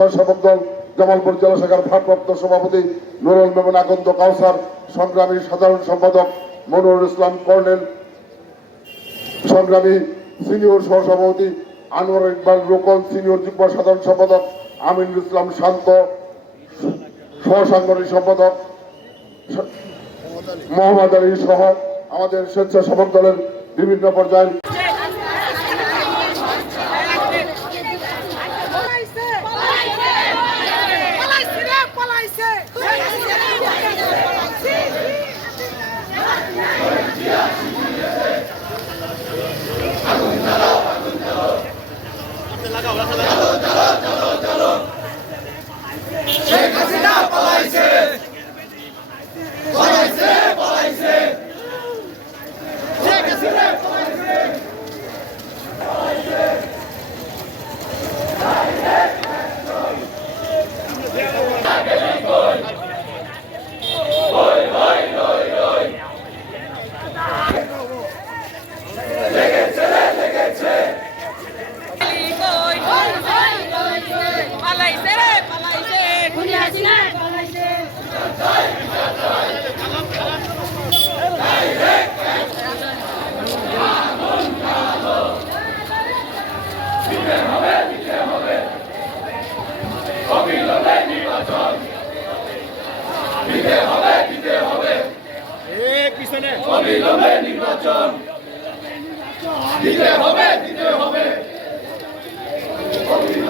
শাসক দল জামালপুর জেলা শাখার ভারপ্রাপ্ত সভাপতি নুরুল মেমন আকন্দ কাউসার, সংগ্রামী সাধারণ সম্পাদক মনুরুল ইসলাম কর্নেল, সংগ্রামী সিনিয়র সহসভাপতি আনোয়ার ইকবাল রোকন, সিনিয়র যুগ্ম সাধারণ সম্পাদক আমিনুল ইসলাম শান্ত, সহসাংগঠনিক সম্পাদক মোহাম্মদ আলী সহ আমাদের স্বেচ্ছাসেবক দলের বিভিন্ন পর্যায়ের Santa সিসি হাসিনা লজ্জাই পাসিনা লজ্জাই